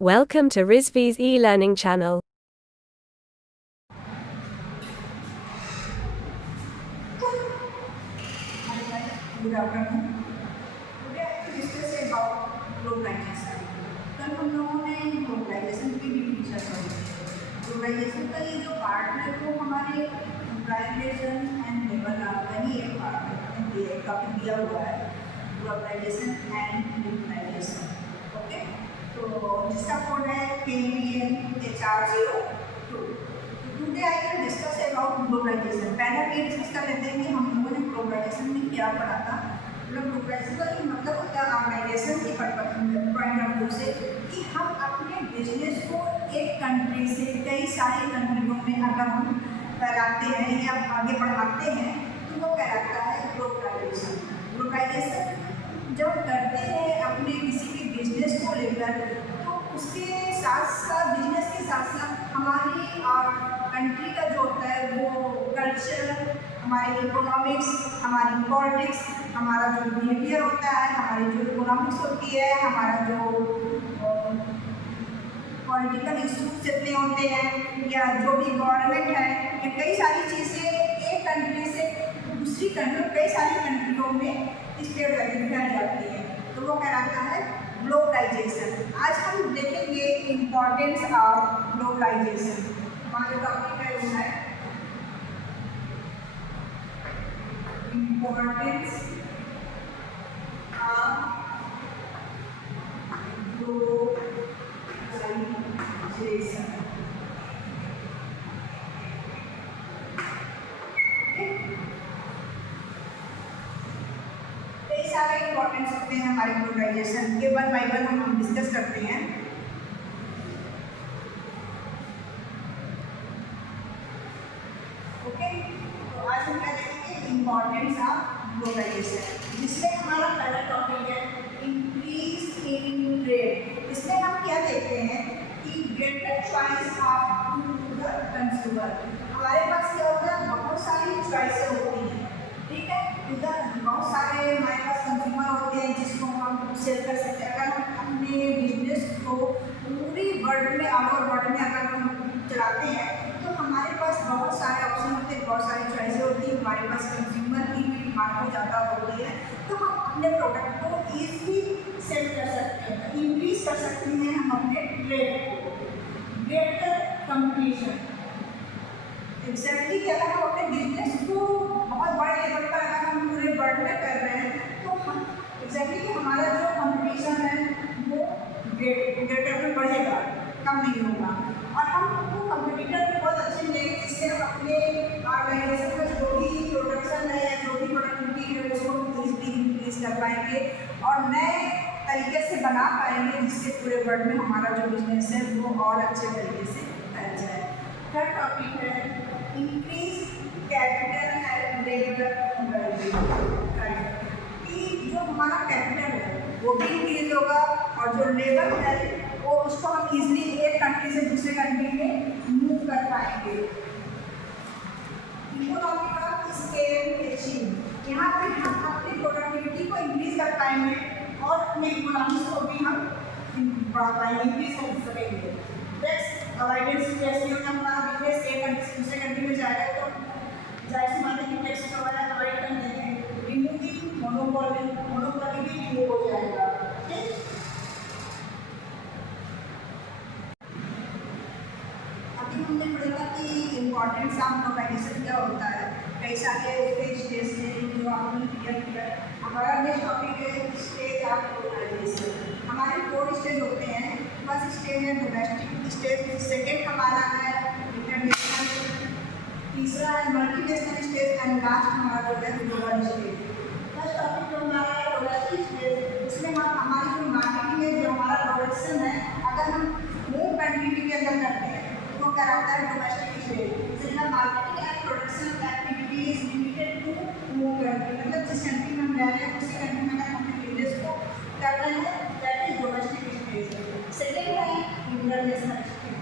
Welcome to Rizvi's e-learning channel. Good afternoon. Today I will discuss about globalization. कल हम लोगों ने globalisation की डिफिनीशन पढ़ी। ग्लोबलाइजेशन का ये जो पार्ट है वो हमारे ग्लोबलाइजेशन एंड लेबर का ही एक पार्ट है। ये टॉपिक दिया हुआ है ग्लोबलाइजेशन एंड लिबरलाइजेशन। ओके, तो जिसका कोड है KVN HR02। Today I will discuss about globalisation. पहले हम ये डिस्कस कर लेते हैं कि हम लोगों ने ग्लोबलाइजेशन में क्या पढ़ा था। ग्लोबलाइजेशन का ये मतलब होता है ऑर्गेनाइजेशन के पॉइंट ऑफ व्यू से कि हम अपने बिजनेस को एक कंट्री से कई सारी कंट्रियों में अगर हम फैलाते हैं या आगे बढ़ाते हैं तो वो कहलाता है ग्लोबलाइजेशन। ग्लोबलाइजेशन जब करते हैं अपने किसी भी बिजनेस को लेकर तो उसके साथ साथ बिजनेस के साथ साथ हमारी कंट्री का जो होता है वो कल्चर, हमारी इकोनॉमिक्स, हमारी पॉलिटिक्स, हमारा जो बिहेवियर होता है, हमारी जो इकोनॉमिक्स होती है, हमारा जो पॉलिटिकल इशूज जितने होते हैं या जो भी गवर्नमेंट है, ये कई सारी चीज़ें एक कंट्री से दूसरी कंट्री कई सारी कंट्रियों में स्प्रेड फैल जाती है तो वो कहलाता है ग्लोबलाइजेशन। आज हम देखेंगे इम्पोर्टेंस ऑफ ग्लोबलाइजेशन। हमारे टॉपिक है वो है इम्पोर्टेंस ऑफ ग्लोबलाइजेशन। कई सारे इम्पोर्टेंस होते हैं हमारे ग्लोबलाइजेशन के, वन बाय वन हम डिस्कस करते हैं। ओके, तो आज हम क्या देखेंगे इम्पोर्टेंस ऑफ ग्लोबलाइजेशन, जिसमें हमारा पहला टॉपिक है इंक्रीज इन ट्रेड। इसमें हम क्या देखते हैं कि greater choice of the consumer. हमारे पास क्या होता है, बहुत सारी चॉइसें होती हैं, ठीक है। इधर बहुत सारे हमारे पास कंज्यूमर होते हैं जिसको हम सेल कर सकते हैं। अगर हम अपने बिजनेस को पूरी वर्ल्ड में ऑल ओवर वर्ल्ड में अगर हम चलाते हैं तो हमारे पास बहुत सारे ऑप्शन होते हैं, बहुत सारी चॉइसें होती हैं। हमारे पास कंज्यूमर की भी डिमांड बहुत ज़्यादा होती है तो हम अपने प्रोडक्ट को ईजिली सेल कर सकते हैं, इंक्रीज कर सकते हैं हम अपने ट्रेड को। ग्रेटर कंपटीशन एग्जैक्टली कि अगर हम अपने बिजनेस को बहुत बड़े लेवल पर अगर हम पूरे वर्ल्ड में कर रहे हैं तो हम एग्जैक्टली कि हमारा जो कंपटीशन है वो ग्रेटर में बढ़ेगा, कम नहीं होगा। और हम वो कंपटीटर भी बहुत अच्छे मिलेंगे जिससे हम अपने ऑर्गेनाइजेशन में जो भी प्रोडक्शन है या जो भी प्रोडक्टिविटी है उसको ईजिली इंक्रीज कर पाएंगे और नए तरीके से बना पाएंगे जिससे पूरे वर्ल्ड में हमारा जो बिजनेस है वो और अच्छे तरीके से फैल जाए। थर्ड टॉपिक है इंक्रीज कैपिटल एंड लेबर कि जो हमारा कैपिटल है वो भी इंक्रीज होगा और जो लेबर है वो उसको हम इजीली एक कंट्री से दूसरे कंट्री में मूव कर पाएंगे। इकोनॉमिक स्केल अचीव, यहाँ पे हम अपनी प्रोडक्टिविटी को इंक्रीज कर पाएंगे और अपने इकोनॉमिक्स को भी हम बढ़ा पाएंगे, इंक्रीज कर सकेंगे। टैक्स अवॉइडेंस जैसे हमारा बिजनेस एक कंट्री से दूसरे कंट्री में जाएगा तो जाहिर सी बात है कि टैक्स को अवॉइड कर देंगे, रिमूविंग मोनोपोली भी रिमूव हो जाएगा। ठीक, अभी हमने पढ़ा कि इम्पोर्टेंस ऑफ ग्लोबलाइजेशन क्या होता है, कई सारे स्टेज से जो आपने क्लियर किया। हमारा नेक्स्ट टॉपिक है स्टेज ऑफ ग्लोबलाइजेशन। हमारे 4 स्टेज होते हैं। फर्स्ट स्टेज है डोमेस्टिक स्टेज, सेकेंड हमारा है इंटरनेशनल, तीसरा है मल्टीनेशनल स्टेज एंड लास्ट हमारा जो है ग्लोबल स्टेज। फर्स्ट टॉपिक जो हमारा है डोमेस्टिक स्टेज, इसमें हम हमारी जो मार्केटिंग है, जो हमारा प्रोडक्शन है, अगर हम होम कंट्री के अंदर करते हैं तो वो कहलाता है डोमेस्टिक स्टेज। जिसमें marketing and production activity is limited to home country, मतलब जिस कंट्री में हम रह रहे हैं उसी कंट्री में अगर हम अपने बिजनेस को कर रहे हैं that is domestic stage. Second है इंटरनेशनल स्टेज।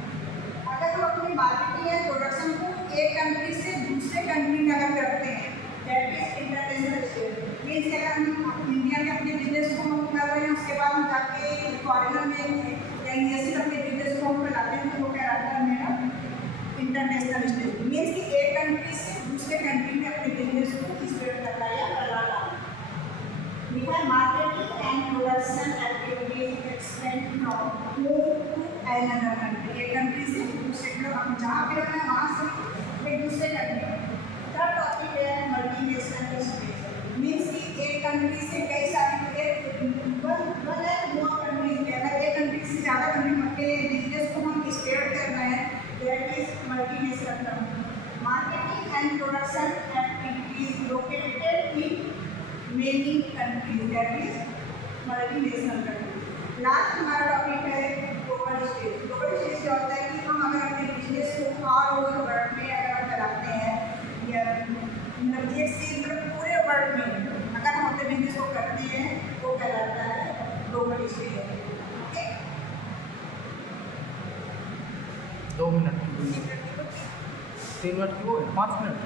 अगर हम अपनी मार्केटिंग या प्रोडक्शन को एक कंट्री से दूसरे कंट्री में अगर करते हैं that is international stage. Means अगर हम इंडिया में अपने बिजनेस को हम कर रहे हैं उसके बाद हम जाके फॉरेनर में जैसे अपने बिजनेस को हम फैलाते हैं तो वो कहलाता है मेरा इंटरनेशनल स्टेज। मीन्स कि एक कंट्री से दूसरे कंट्री में अपने बिजनेस को स्प्रेड करना या फैलाना। लिखा marketing and production activities expand from home to another country. एक कंट्री से दूसरे हम जहाँ पे रहना है वहाँ से एक दूसरे कंट्री। थर्ड टॉपिक है मल्टीनेशनल स्टेज। मीन्स कि एक कंट्री से कई सारी वन है मोर कंट्रीज में, अगर एक कंट्री से ज़्यादा कंट्री के बिजनेस को हम स्प्रेड करना है that is multinational country. Marketing and production activities located in many countries that is multinational country. Last हमारा टॉपिक है ग्लोबल स्टेज। ग्लोबल स्टेज क्या होता है कि हम अगर अपने बिजनेस को ऑल ओवर वर्ल्ड में अगर फैलाते हैं या मतलब एक से मतलब पूरे वर्ल्ड में अगर हम अपने बिजनेस को करते हैं वो कहलाता है global stage. Okay 2 minute 3 minute की वो है 5 मिनट